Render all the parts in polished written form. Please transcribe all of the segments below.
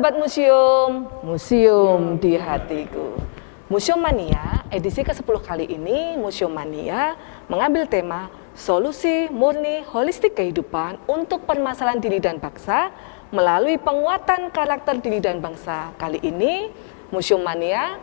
sahabat museum, museum di hatiku. Museum Mania edisi ke-10 kali ini, Museum Mania mengambil tema solusi murni holistik kehidupan untuk permasalahan diri dan bangsa melalui penguatan karakter diri dan bangsa. Kali ini, Museum Mania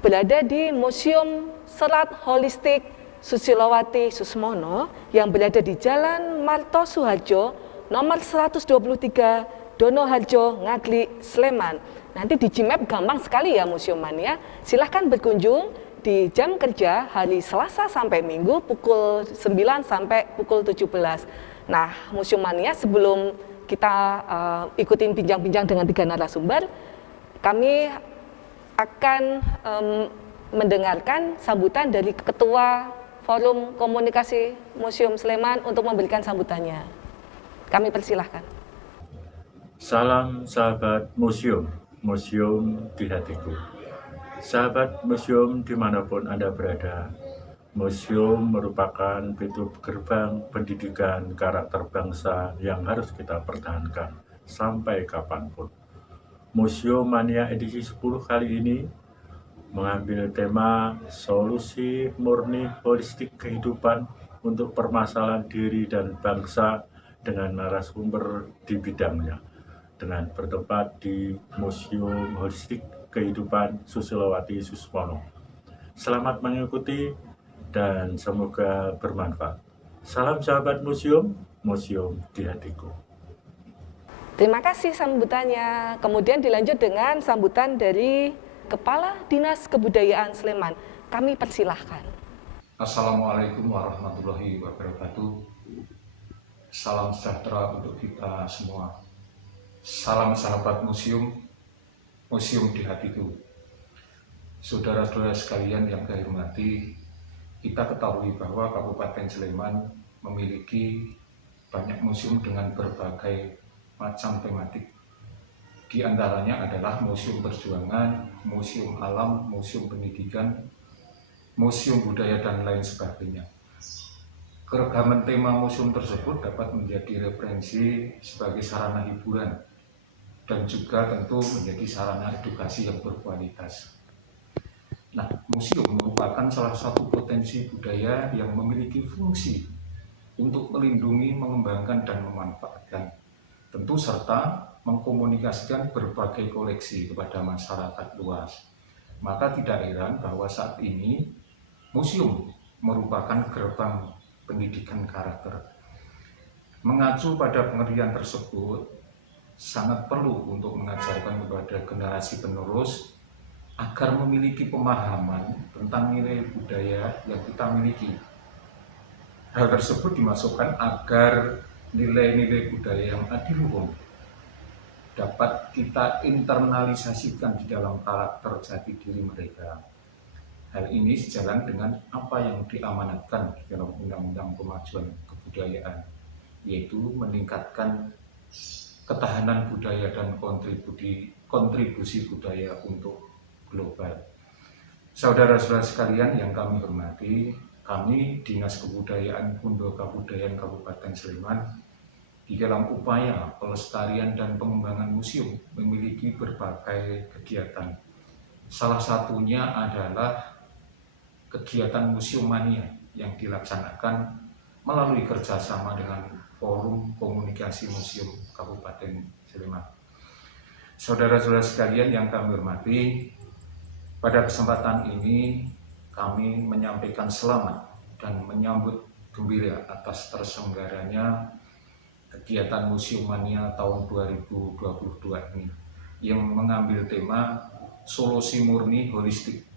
berada di Museum Serat Holistik Susilowati Susmono yang berada di Jalan Marto Suharjo nomor 123 Donoharjo, Ngaglik, Sleman. Nanti di Gmap gampang sekali ya Museum Mania. Silahkan berkunjung di jam kerja hari Selasa sampai Minggu pukul 9 sampai pukul 17. Nah, Museum Mania sebelum kita ikutin bincang-bincang dengan 3 narasumber, kami akan mendengarkan sambutan dari Ketua Forum Komunikasi Museum Sleman untuk memberikan sambutannya. Kami persilahkan. Salam sahabat museum, museum di hatiku. Sahabat museum dimanapun Anda berada, museum merupakan pintu gerbang pendidikan karakter bangsa yang harus kita pertahankan sampai kapanpun. Museum Mania edisi 10 kali ini mengambil tema solusi murni holistik kehidupan untuk permasalahan diri dan bangsa dengan narasumber di bidangnya, dengan bertempat di Museum Holistik Kehidupan Susilowati Susmono. Selamat mengikuti dan semoga bermanfaat. Salam sahabat museum, museum di hatiku. Terima kasih sambutannya. Kemudian dilanjut dengan sambutan dari Kepala Dinas Kebudayaan Sleman. Kami persilahkan. Assalamualaikum warahmatullahi wabarakatuh. Salam sejahtera untuk kita semua. Salam sahabat museum, museum di hatiku. Saudara-saudara sekalian yang saya hormati, kita ketahui bahwa Kabupaten Sleman memiliki banyak museum dengan berbagai macam tematik. Di antaranya adalah Museum Perjuangan, Museum Alam, Museum Pendidikan, Museum Budaya, dan lain sebagainya. Keragaman tema museum tersebut dapat menjadi referensi sebagai sarana hiburan dan juga tentu menjadi sarana edukasi yang berkualitas. Nah, museum merupakan salah satu potensi budaya yang memiliki fungsi untuk melindungi, mengembangkan, dan memanfaatkan, tentu serta mengkomunikasikan berbagai koleksi kepada masyarakat luas. Maka tidak heran bahwa saat ini museum merupakan gerbang pendidikan karakter. Mengacu pada pengertian tersebut, sangat perlu untuk mengajarkan kepada generasi penerus agar memiliki pemahaman tentang nilai budaya yang kita miliki. Hal tersebut dimasukkan agar nilai-nilai budaya yang adiluhung dapat kita internalisasikan di dalam karakter jati diri mereka. Hal ini sejalan dengan apa yang diamanatkan di dalam Undang-Undang Pemajuan Kebudayaan, yaitu meningkatkan ketahanan budaya dan kontribusi budaya untuk global. Saudara-saudara sekalian yang kami hormati, kami Dinas Kebudayaan Pundo Kabudayaan Kabupaten Sleman di dalam upaya pelestarian dan pengembangan museum memiliki berbagai kegiatan. Salah satunya adalah kegiatan Museum Mania yang dilaksanakan melalui kerjasama dengan Forum Komunikasi Museum Kabupaten Sleman. Saudara-saudara sekalian yang kami hormati, pada kesempatan ini kami menyampaikan selamat dan menyambut gembira atas terselenggaranya kegiatan Museum Mania tahun 2022 ini yang mengambil tema solusi murni holistik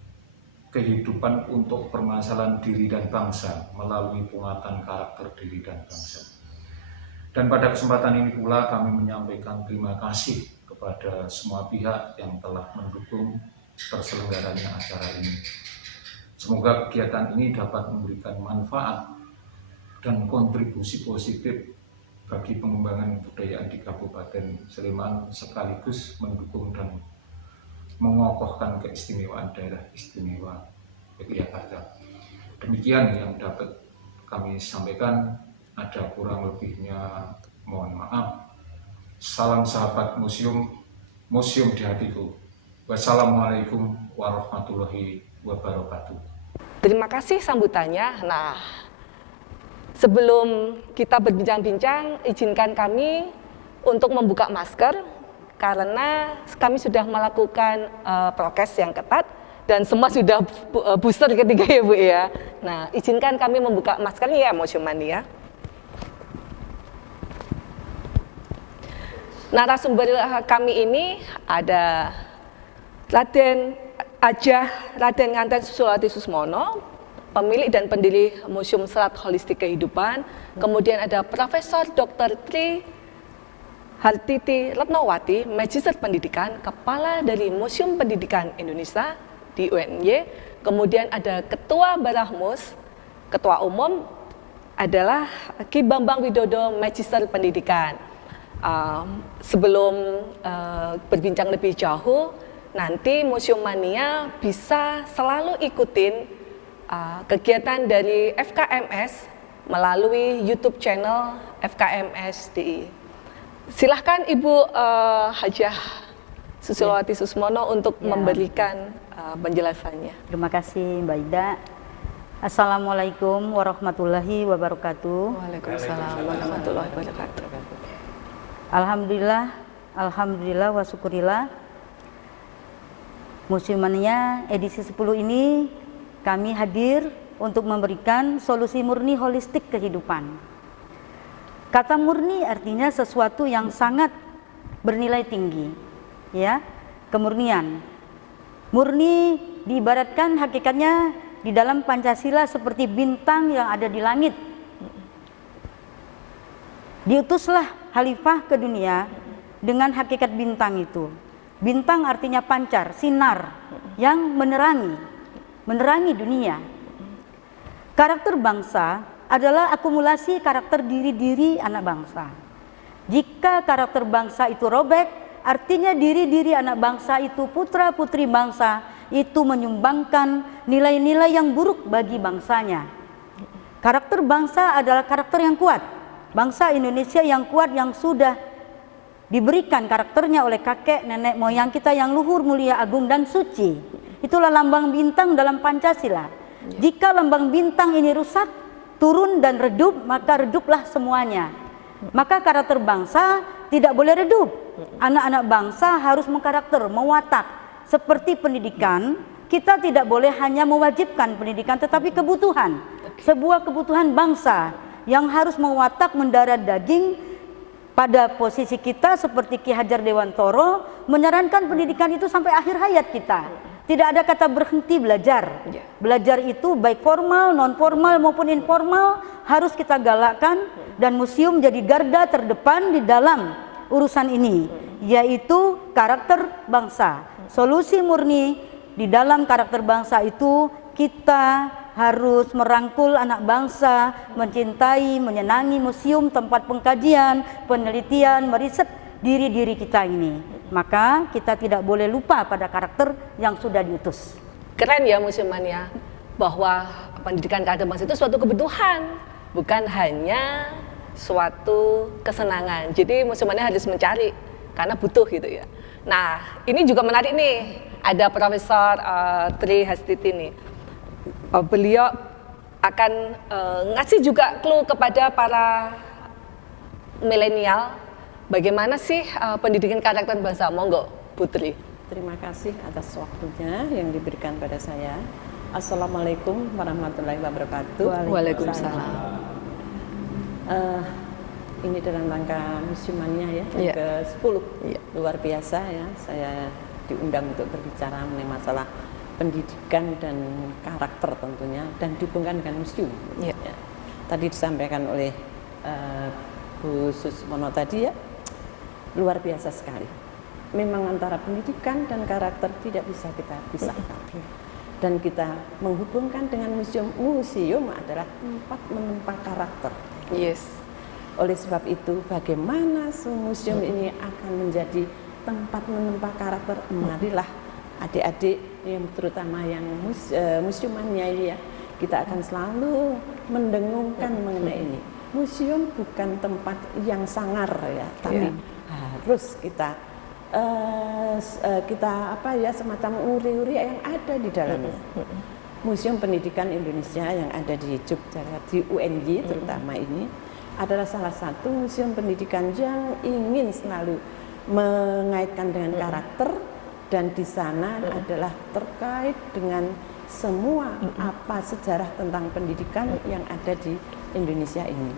kehidupan untuk permasalahan diri dan bangsa melalui penguatan karakter diri dan bangsa. Dan pada kesempatan ini pula kami menyampaikan terima kasih kepada semua pihak yang telah mendukung terselenggaranya acara ini. Semoga kegiatan ini dapat memberikan manfaat dan kontribusi positif bagi pengembangan kebudayaan di Kabupaten Sleman, sekaligus mendukung dan mengokohkan keistimewaan daerah istimewa Yogyakarta. Demikian yang dapat kami sampaikan. Ada kurang lebihnya mohon maaf. Salam sahabat museum, museum di hatiku. Wassalamualaikum warahmatullahi wabarakatuh. Terima kasih sambutannya. Nah, sebelum kita berbincang-bincang, izinkan kami untuk membuka masker karena kami sudah melakukan prokes yang ketat dan semua sudah booster ketiga ya Bu ya. Nah, izinkan kami membuka maskernya ya Museum Mania. Narasumber kami ini ada Raden Nganten Susulawati Susmono, pemilik dan pendiri Museum Serat Holistik Kehidupan. Kemudian ada Profesor Dr. Tri Hartiti Retnowati, Magister Pendidikan, Kepala dari Museum Pendidikan Indonesia di UNY. Kemudian ada Ketua Barahmus, Ketua Umum adalah Ki Bambang Widodo, Magister Pendidikan. Sebelum berbincang lebih jauh, nanti Museum Mania bisa selalu ikutin kegiatan dari FKMS melalui YouTube channel FKMS DI. Silahkan Ibu Hajah Susulawati Susmono untuk memberikan penjelasannya. Terima kasih Mbak Ida. Assalamualaikum warahmatullahi wabarakatuh. Waalaikumsalam warahmatullahi wabarakatuh. Alhamdulillah wa syukurillah. Museum Mania edisi 10 ini kami hadir untuk memberikan solusi murni holistik kehidupan. Kata murni artinya sesuatu yang sangat bernilai tinggi, ya, kemurnian. Murni diibaratkan hakikatnya di dalam Pancasila seperti bintang yang ada di langit. Diutuslah khalifah ke dunia dengan hakikat bintang itu. Bintang artinya pancar, sinar yang menerangi dunia. Karakter bangsa adalah akumulasi karakter diri-diri anak bangsa. Jika karakter bangsa itu robek, artinya diri-diri anak bangsa itu, putra-putri bangsa itu menyumbangkan nilai-nilai yang buruk bagi bangsanya. Karakter bangsa adalah karakter yang kuat. Bangsa Indonesia yang kuat yang sudah diberikan karakternya oleh kakek nenek moyang kita yang luhur, mulia, agung dan suci. Itulah lambang bintang dalam Pancasila. Jika lambang bintang ini rusak, turun dan redup, maka reduplah semuanya. Maka karakter bangsa tidak boleh redup. Anak-anak bangsa harus mengkarakter, mewatak. Seperti pendidikan, kita tidak boleh hanya mewajibkan pendidikan, tetapi kebutuhan. Sebuah kebutuhan bangsa yang harus mewatak, mendarah daging pada posisi kita seperti Ki Hajar Dewantoro menyarankan pendidikan itu sampai akhir hayat kita. Tidak ada kata berhenti belajar. Belajar itu baik formal, non formal maupun informal harus kita galakkan, dan museum jadi garda terdepan di dalam urusan ini, yaitu karakter bangsa. Solusi murni di dalam karakter bangsa itu kita harus merangkul anak bangsa, mencintai, menyenangi museum, tempat pengkajian, penelitian, meriset diri-diri kita ini. Maka kita tidak boleh lupa pada karakter yang sudah diutus. Keren ya Museum Mania, bahwa pendidikan karakter bangsa itu suatu kebutuhan, bukan hanya suatu kesenangan. Jadi Museum Mania harus mencari, karena butuh gitu ya. Nah, ini juga menarik nih, ada Profesor Tri Hastiti nih. Beliau akan ngasih juga clue kepada para milenial, bagaimana sih pendidikan karakter bangsa. Monggo, Putri. Terima kasih atas waktunya yang diberikan pada saya. Assalamualaikum warahmatullahi wabarakatuh. Waalaikumsalam. Ini dalam rangka Museum Mania ya, yang ke-10. Luar biasa ya, saya diundang untuk berbicara mengenai masalah pendidikan dan karakter tentunya, dan dihubungkan dengan museum. Ya. Tadi disampaikan oleh Bu Susmono tadi ya, luar biasa sekali. Memang antara pendidikan dan karakter tidak bisa kita pisahkan. Dan kita menghubungkan dengan museum. Museum adalah tempat menempa karakter. Yes. Oleh sebab itu, bagaimana museum ini akan menjadi tempat menempa karakter? Marilah adik-adik, yang terutama yang Museum Mania ini ya, kita akan selalu mendengungkan mengenai ini. Museum bukan tempat yang sangar ya, tapi harus kita kita semacam uri-uri yang ada di dalamnya. Museum Pendidikan Indonesia yang ada di Yogyakarta, di UNY terutama ini adalah salah satu museum pendidikan yang ingin selalu mengaitkan dengan karakter, dan di sana adalah terkait dengan semua apa sejarah tentang pendidikan yang ada di Indonesia ini.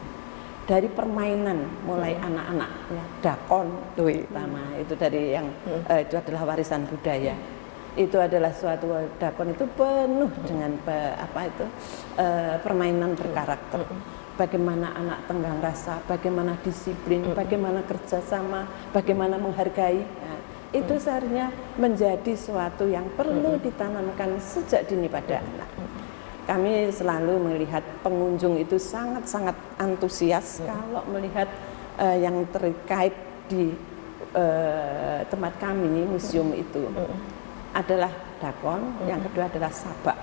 Dari permainan mulai anak-anak ya, dakon pertama itu dari yang itu adalah warisan budaya. Itu adalah suatu dakon itu penuh dengan permainan berkarakter. Bagaimana anak tenggang rasa, bagaimana disiplin, bagaimana kerjasama, bagaimana menghargai. Nah, itu seharusnya menjadi suatu yang perlu ditanamkan sejak dini pada anak. Kami selalu melihat pengunjung itu sangat-sangat antusias kalau melihat yang terkait di tempat kami, museum itu. Adalah dakon, yang kedua adalah sabak.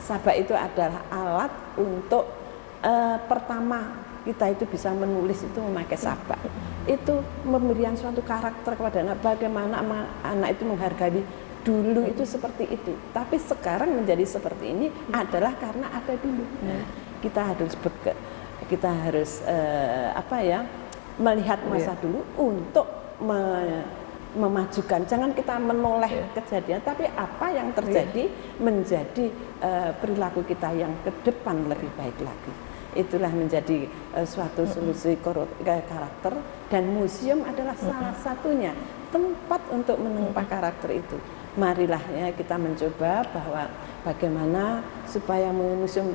Sabak itu adalah alat untuk pertama kita itu bisa menulis itu memakai sabak. Itu memberikan suatu karakter kepada anak, bagaimana anak itu menghargai dulu itu seperti itu. Tapi sekarang menjadi seperti ini adalah karena ada dulu. Nah, kita harus melihat masa dulu untuk memajukan. Jangan kita menoleh kejadian, tapi apa yang terjadi menjadi perilaku kita yang ke depan lebih baik lagi. Itulah menjadi suatu solusi karakter, dan museum adalah salah satunya tempat untuk menumpas karakter itu. Marilah ya kita mencoba bahwa bagaimana supaya museum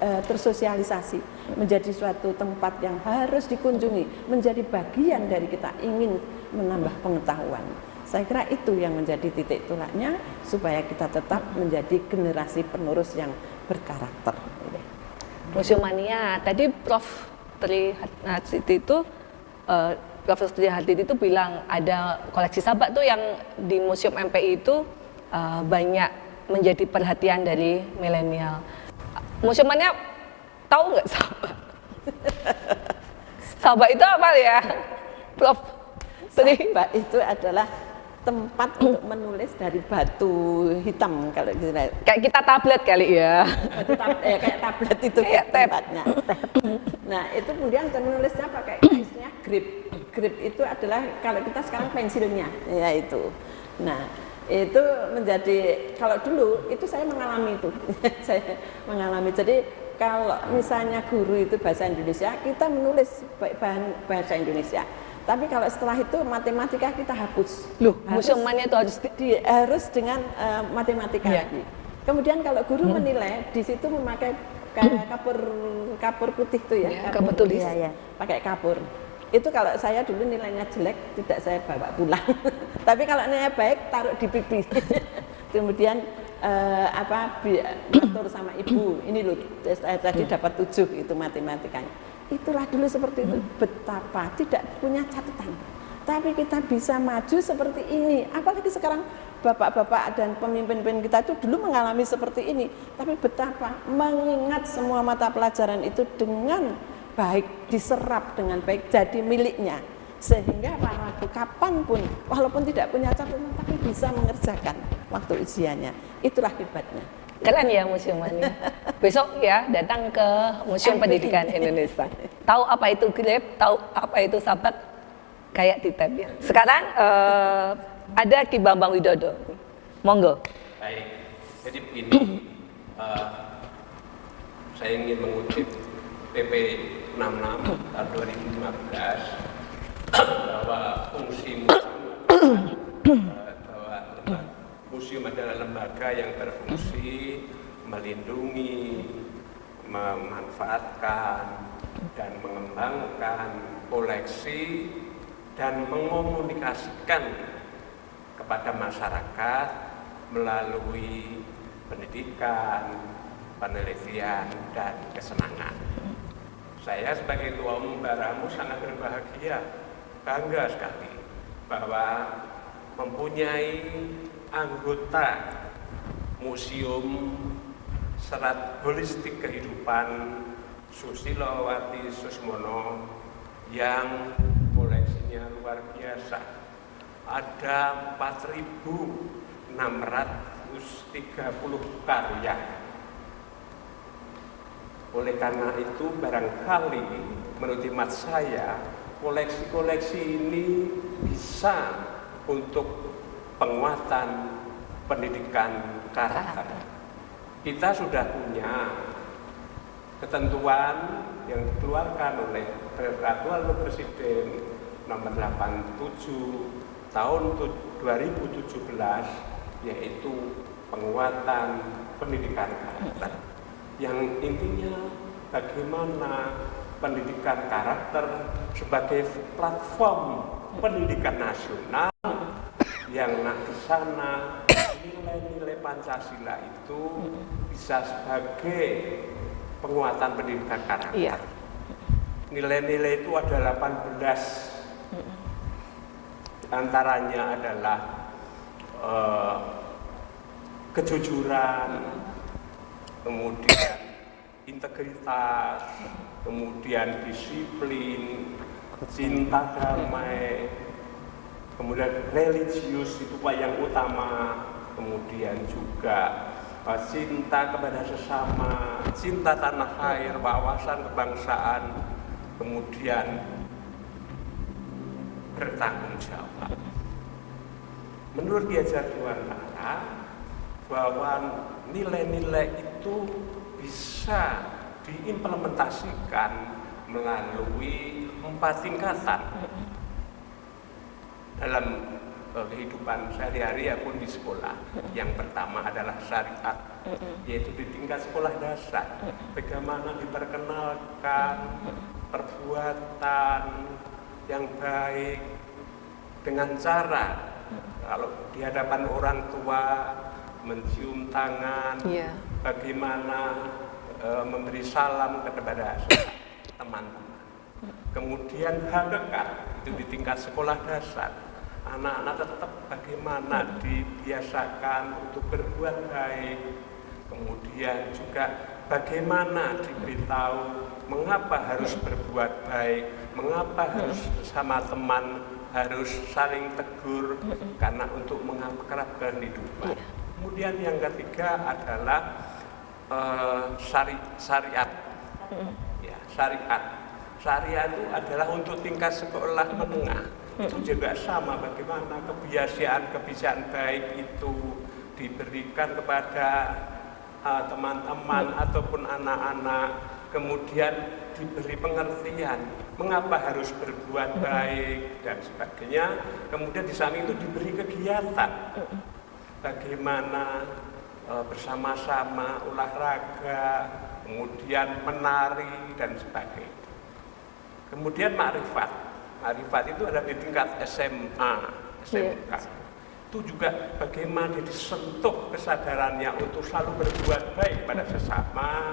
tersosialisasi menjadi suatu tempat yang harus dikunjungi, menjadi bagian dari kita ingin menambah pengetahuan. Saya kira itu yang menjadi titik tolaknya supaya kita tetap menjadi generasi penerus yang berkarakter. Museum Mania, tadi Prof. Trihatiti itu Profesor Trihatiti itu bilang ada koleksi sabak tuh yang di Museum MPI itu banyak menjadi perhatian dari milenial. Museum Mania tahu nggak sabak? Sabak itu apa ya, Prof? Sabak itu adalah tempat untuk menulis dari batu hitam kalau gitu. Kayak kita tablet kali ya. Kayak tablet itu kayak tempatnya. Nah, itu kemudian menulisnya pakai istilahnya grip. Grip itu adalah kalau kita sekarang pensilnya, ya itu. Nah, itu menjadi kalau dulu itu saya mengalami itu. Saya mengalami. Jadi kalau misalnya guru itu bahasa Indonesia, kita menulis bahasa Indonesia. Tapi kalau setelah itu matematika kita hapus. Loh, Museum Mania itu harus dengan matematika lagi. Kemudian kalau guru menilai di situ memakai kapur putih itu ya, kapur tulis. Ya, pakai kapur. Itu kalau saya dulu nilainya jelek tidak saya bawa pulang. Tapi kalau nilainya baik taruh di pipi. Kemudian atur sama ibu, ini loh saya tadi dapat 7 itu matematikanya. Itulah dulu seperti itu, betapa tidak punya catatan. Tapi kita bisa maju seperti ini. Apalagi sekarang bapak-bapak dan pemimpin-pemimpin kita itu dulu mengalami seperti ini. Tapi betapa mengingat semua mata pelajaran itu dengan baik, diserap dengan baik, jadi miliknya. Sehingga kapanpun, walaupun tidak punya catatan, tapi bisa mengerjakan waktu ujiannya. Itulah hebatnya. Keren ya Museum Mania. Besok ya datang ke Museum Pendidikan Indonesia. Tahu apa itu grip, tahu apa itu sabak, kayak di tab ya. Sekarang ada Ki Bambang Widodo. Monggo. Baik, jadi begini, saya ingin mengutip PP 66 tahun 2015 bahwa fungsi museum adalah lembaga yang berfungsi melindungi, memanfaatkan, dan mengembangkan koleksi dan mengomunikasikan kepada masyarakat melalui pendidikan, penelitian, dan kesenangan. Saya sebagai Ketua Umum Baramu sangat berbahagia, bangga sekali bahwa mempunyai anggota Museum Serat Holistik Kehidupan Susilowati Susmono yang koleksinya luar biasa. ada 4.630 karya. Oleh karena itu barangkali menurut hemat saya koleksi-koleksi ini bisa untuk penguatan pendidikan karakter. Kita sudah punya ketentuan yang dikeluarkan oleh Peraturan Presiden nomor 87 tahun 2017, yaitu penguatan pendidikan karakter. Yang intinya bagaimana pendidikan karakter sebagai platform pendidikan nasional yang di sana nilai-nilai Pancasila itu bisa sebagai penguatan pendidikan karakter. Iya. Nilai-nilai itu ada 18. Antaranya adalah kejujuran, kemudian integritas, kemudian disiplin, cinta damai, kemudian religius itu yang utama, kemudian juga cinta kepada sesama, cinta tanah air, wawasan kebangsaan, kemudian bertanggung jawab. Menurut Ki Hajar Dewantara, bahwa nilai-nilai itu bisa diimplementasikan melalui 4 tingkatan dalam kehidupan sehari-hari pun di sekolah. Yang pertama adalah syariat, yaitu di tingkat sekolah dasar, bagaimana diperkenalkan perbuatan yang baik dengan cara kalau di hadapan orang tua mencium tangan, bagaimana memberi salam kepada teman-teman. Kemudian hakikat itu di tingkat sekolah dasar, anak-anak tetap bagaimana dibiasakan untuk berbuat baik. Kemudian juga bagaimana diberitahu mengapa harus berbuat baik, mengapa harus bersama teman, harus saling tegur karena untuk mengakrabkan kehidupan. Kemudian yang ketiga adalah syariat. Ya, syariat. Syariat itu adalah untuk tingkat sekolah menengah. Itu juga sama bagaimana kebiasaan baik itu diberikan kepada teman-teman ataupun anak-anak, kemudian diberi pengertian mengapa harus berbuat baik dan sebagainya. Kemudian di samping itu diberi kegiatan bagaimana bersama-sama olahraga, kemudian menari dan sebagainya. Kemudian makrifat. Makrifat itu ada di tingkat SMA, SMK. Itu juga bagaimana disentuh kesadarannya untuk selalu berbuat baik pada sesama,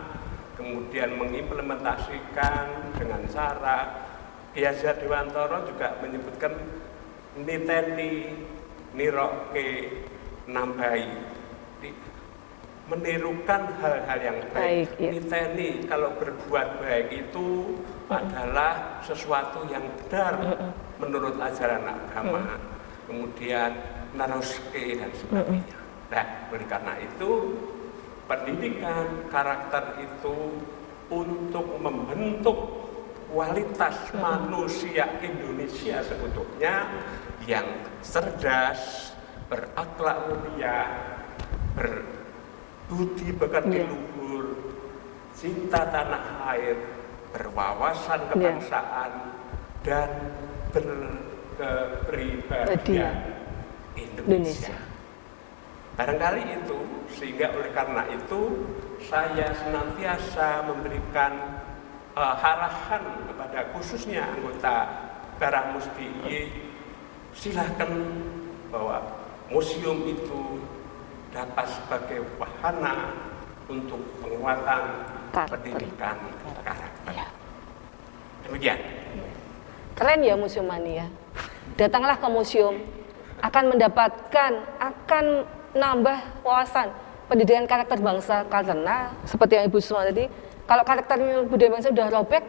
kemudian mengimplementasikan dengan cara Ki Hajar Dewantara juga menyebutkan niteni, niroke, nambahi, menirukan hal-hal yang baik. Niteni kalau berbuat baik itu adalah sesuatu yang benar menurut ajaran agama. Kemudian naroske dan sebagainya. Nah, oleh karena itu pendidikan karakter itu untuk membentuk kualitas manusia Indonesia sebetulnya yang cerdas, berakhlak mulia, berbudi pekerti luhur, cinta tanah air, berwawasan kebangsaan, dan berkepribadian Indonesia. Barangkali itu, sehingga oleh karena itu saya senantiasa memberikan arahan kepada khususnya anggota Barang Musti IY, silahkan bahwa museum itu dapat sebagai wahana untuk penguatan pendidikan karakter. Demikian. Keren ya Museum Mania. Datanglah ke museum, akan mendapatkan, akan nambah wawasan pendidikan karakter bangsa, karena seperti yang Ibu Susma tadi, kalau karakter budaya bangsa sudah robek,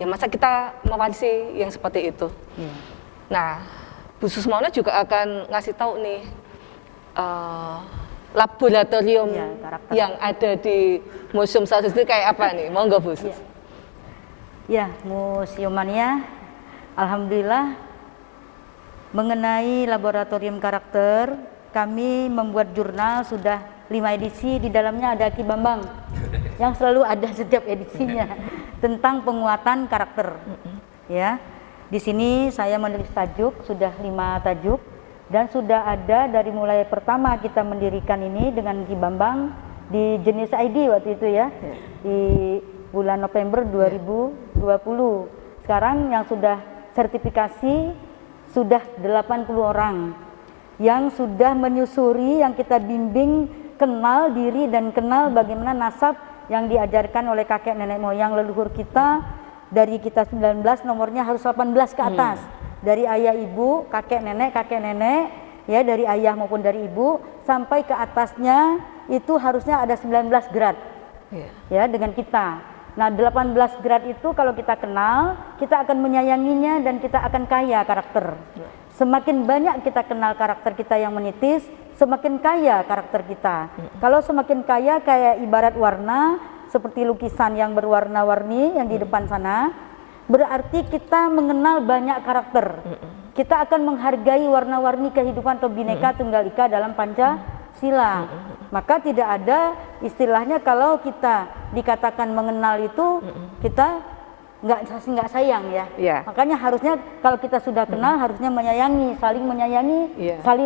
ya masa kita mewarisi yang seperti itu. Nah, Bu Susmono juga akan ngasih tahu nih laboratorium Iya, karakter. yang ada di Museum Salah itu kayak apa nih? Monggo Bu Sus. Ya, Museumania, alhamdulillah mengenai laboratorium karakter, kami membuat jurnal sudah 5 edisi, di dalamnya ada Ki Bambang yang selalu ada setiap edisinya tentang penguatan karakter. Ya, di sini saya menulis tajuk, sudah 5 tajuk, dan sudah ada dari mulai pertama kita mendirikan ini dengan Ki Bambang di jenis ID waktu itu ya, di bulan November 2020. Sekarang yang sudah sertifikasi sudah 80 orang yang sudah menyusuri, yang kita bimbing kenal diri dan kenal bagaimana nasab yang diajarkan oleh kakek nenek moyang leluhur kita. Dari kita 19 nomornya harus 18 ke atas. Dari ayah ibu, kakek nenek ya, dari ayah maupun dari ibu sampai ke atasnya itu harusnya ada 19 grad. Ya, dengan kita. Nah, 18 grad itu kalau kita kenal, kita akan menyayanginya dan kita akan kaya karakter. Semakin banyak kita kenal karakter kita yang menitis, semakin kaya karakter kita. Kalau semakin kaya kayak ibarat warna, seperti lukisan yang berwarna-warni yang di depan sana, berarti kita mengenal banyak karakter. Kita akan menghargai warna-warni kehidupan atau Bhinneka Tunggal Ika dalam Pancasila. Maka tidak ada istilahnya kalau kita dikatakan mengenal itu kita nggak sayang ya. Makanya harusnya kalau kita sudah kenal harusnya menyayangi, saling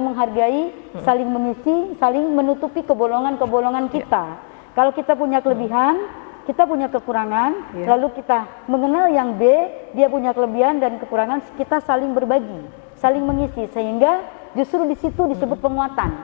menghargai, saling mengisi, saling menutupi kebolongan-kebolongan kita. Kalau kita punya kelebihan, kita punya kekurangan, lalu kita mengenal yang B, dia punya kelebihan dan kekurangan, kita saling berbagi, saling mengisi, sehingga justru di situ disebut penguatan.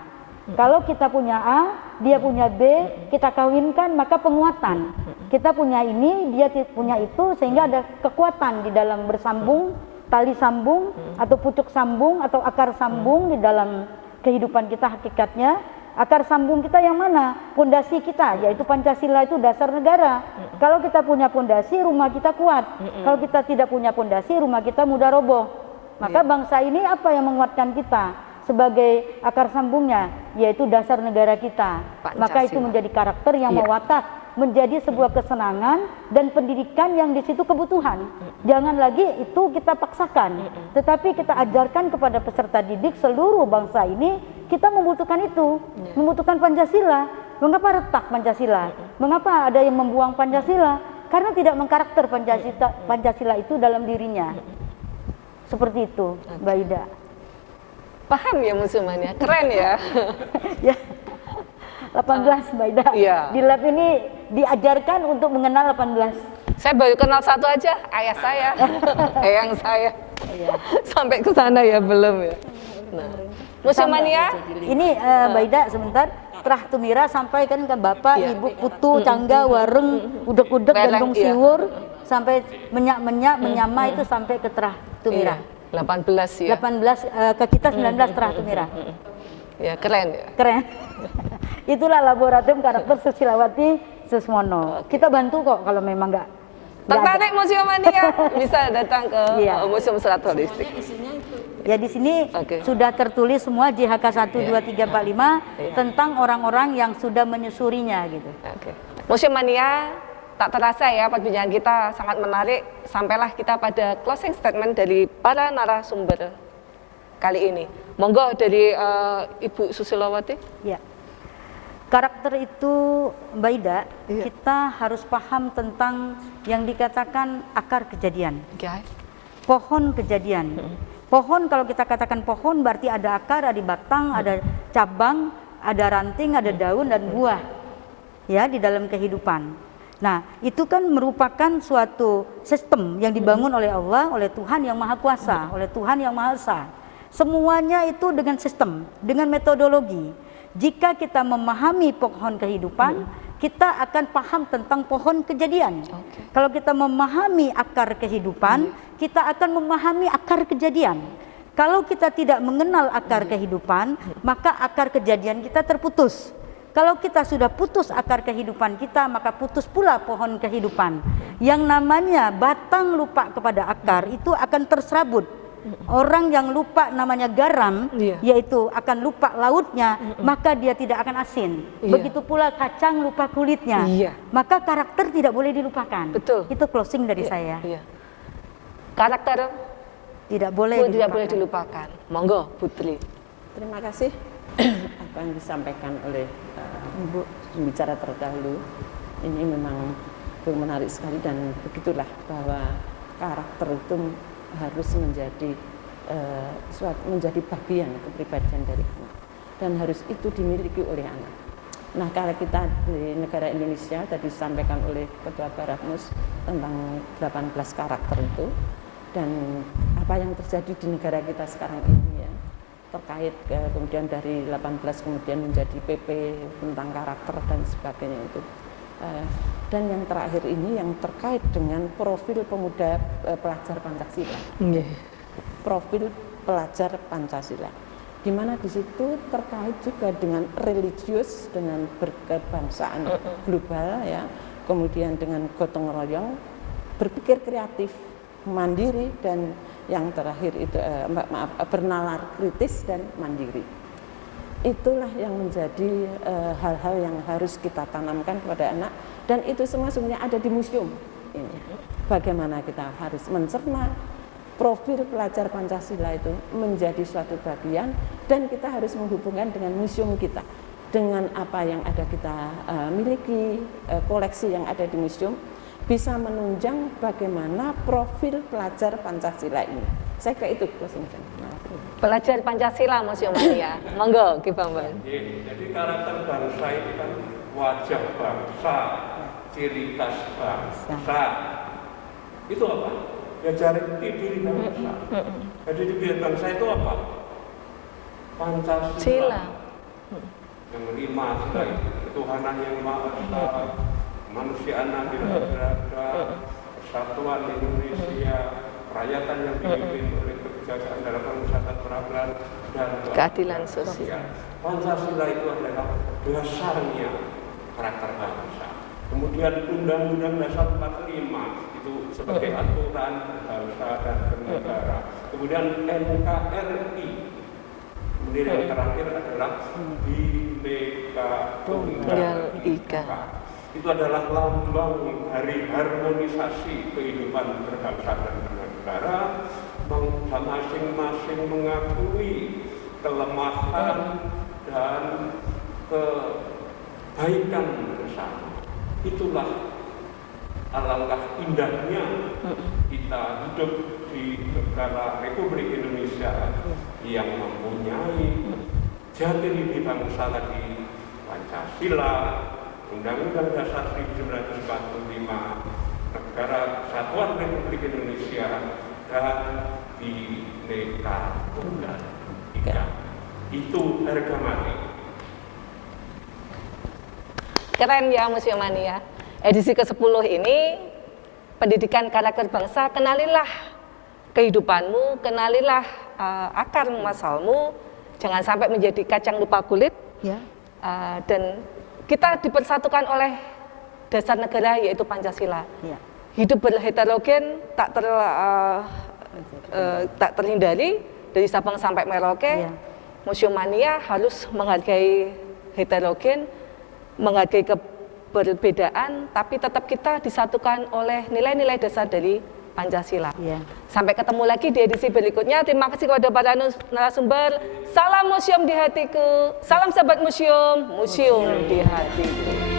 Kalau kita punya A, dia punya B, kita kawinkan, maka penguatan. Kita punya ini, dia punya itu, sehingga ada kekuatan di dalam bersambung, tali sambung, atau pucuk sambung, atau akar sambung di dalam kehidupan kita hakikatnya. Akar sambung kita yang mana? Pondasi kita, yaitu Pancasila itu dasar negara. Kalau kita punya pondasi, rumah kita kuat. Kalau kita tidak punya pondasi, rumah kita mudah roboh. Maka bangsa ini apa yang menguatkan kita? Sebagai akar sambungnya, yaitu dasar negara kita. Maka itu menjadi karakter yang mewatak, menjadi sebuah kesenangan dan pendidikan yang di situ kebutuhan. Jangan lagi itu kita paksakan, tetapi kita ajarkan kepada peserta didik seluruh bangsa ini, kita membutuhkan itu, membutuhkan Pancasila. Mengapa retak Pancasila? Mengapa ada yang membuang Pancasila? Karena tidak mengkarakter Pancasila itu dalam dirinya. Seperti itu, Mbak Ida. Paham ya museumnya, keren ya. Ya, 18 Mbak Ida. Di lab ini diajarkan untuk mengenal 18. Saya baru kenal satu aja, ayah saya, eyang saya. Sampai ke sana ya belum ya. Nah, museumania ini Mbak Ida sebentar. Trah Tumira sampai kan ke Bapak, Ibu, Putu, Cangga, Wareng, Udek-udek, Gandung Siwur, sampai menyak-menyak, menyama itu sampai ke Trah Tumira. 18 ya. 18 ke kita 19 Trah Tumira. Ya, keren ya. Keren. Itulah laboratorium karakter Susilawati Susmono. Kita bantu kok kalau memang nggak tertarik museumania bisa datang ke Museum Serat Holistik. Ya di sini sudah tertulis semua JHK 1, 2, 3, 4, 5 tentang orang-orang yang sudah menyusurinya gitu. Museumania, tak terasa ya perbincangan kita sangat menarik. Sampailah kita pada closing statement dari para narasumber kali ini. Monggo dari Ibu Susilawati. Ya. Karakter itu Mbak Ida, kita harus paham tentang yang dikatakan akar kejadian. Pohon kejadian. Pohon kalau kita katakan pohon berarti ada akar, ada batang, ada cabang, ada ranting, ada daun dan buah. Ya, di dalam kehidupan. Nah, itu kan merupakan suatu sistem yang dibangun oleh Allah, oleh Tuhan yang Maha Kuasa, oleh Tuhan yang Maha Esa. Semuanya itu dengan sistem, dengan metodologi. Jika kita memahami pohon kehidupan, kita akan paham tentang pohon kejadian. Kalau kita memahami akar kehidupan, kita akan memahami akar kejadian. Kalau kita tidak mengenal akar kehidupan, maka akar kejadian kita terputus. Kalau kita sudah putus akar kehidupan kita, maka putus pula pohon kehidupan. Yang namanya batang lupa kepada akar itu akan terserabut. Orang yang lupa namanya garam, Iya. yaitu akan lupa lautnya, maka dia tidak akan asin. Iya. Begitu pula kacang lupa kulitnya, Iya. maka karakter tidak boleh dilupakan. Betul. Itu closing dari Iya, saya. iya. Karakter Tidak boleh tidak boleh dilupakan. dilupakan. Monggo Putri. Terima kasih apa yang disampaikan oleh Ibu pembicara terdahulu. Ini memang menarik sekali dan begitulah bahwa karakter itu harus menjadi bagian kepribadian dari anak dan harus itu dimiliki oleh anak. Nah, kalau kita di negara Indonesia tadi disampaikan oleh Ketua Baratmus tentang 18 karakter itu dan apa yang terjadi di negara kita sekarang ini ya terkait kemudian dari 18 kemudian menjadi PP tentang karakter dan sebagainya itu. Dan yang terakhir ini yang terkait dengan profil pemuda pelajar Pancasila. Profil pelajar Pancasila. Di mana di situ terkait juga dengan religius, dengan berkebangsaan global ya, kemudian dengan gotong royong, berpikir kreatif, mandiri dan yang terakhir itu bernalar kritis dan mandiri. Itulah yang menjadi hal-hal yang harus kita tanamkan kepada anak dan itu semua sebenarnya ada di museum ini. Bagaimana kita harus mencerna profil pelajar Pancasila itu menjadi suatu bagian dan kita harus menghubungkan dengan museum kita, dengan apa yang ada kita miliki, koleksi yang ada di museum, bisa menunjang bagaimana profil pelajar Pancasila ini. Saya kira itu closing. Pelajar Pancasila Museum Mania. Monggo Ki Bambang. Jadi karakter bangsa itu kan wajah bangsa, ciri khas bangsa. Itu apa? Ya jati diri bangsa. Jadi diri bangsa itu apa? Pancasila. Sila. Yang kelima sudah ketuhanan yang maha esa, kemanusiaan adil beradab, persatuan Indonesia, kerakyatan yang dipimpin oleh kebijakan dalam pengusahaan peradilan dan Keadilan sosial. Pancasila itu adalah dasarnya karakter bangsa. Kemudian Undang-Undang Dasar 45 itu sebagai aturan bangsa dan bernegara. Kemudian NKRI. Kemudian yang terakhir adalah Bhinneka Tunggal Ika. Itu adalah lambang dari harmonisasi kehidupan berbangsa dan bernegara, masing-masing mengakui kelemahan dan kebaikan bersama. Itulah alangkah indahnya kita hidup di negara Republik Indonesia yang mempunyai jati diri bangsa tadi, Pancasila, Undang-Undang Dasar 1945, Negara Kesatuan Republik Indonesia, dan Bhinneka Tunggal Ika. Itu harga mati. Keren ya Museum Mania. Edisi ke-10 ini pendidikan karakter bangsa, kenalilah kehidupanmu, kenalilah akar masalmu, jangan sampai menjadi kacang lupa kulit. Ya. Dan kita dipersatukan oleh dasar negara yaitu Pancasila. Ya. Hidup berheterogen tak terhindari dari Sabang sampai Merauke. Ya. Museum Mania harus menghargai heterogen, menghargai keberbedaan, tapi tetap kita disatukan oleh nilai-nilai dasar dari Pancasila. Ya. Sampai ketemu lagi di edisi berikutnya. Terima kasih kepada para narasumber. Salam museum di hatiku. Salam sahabat museum, museum di hatiku.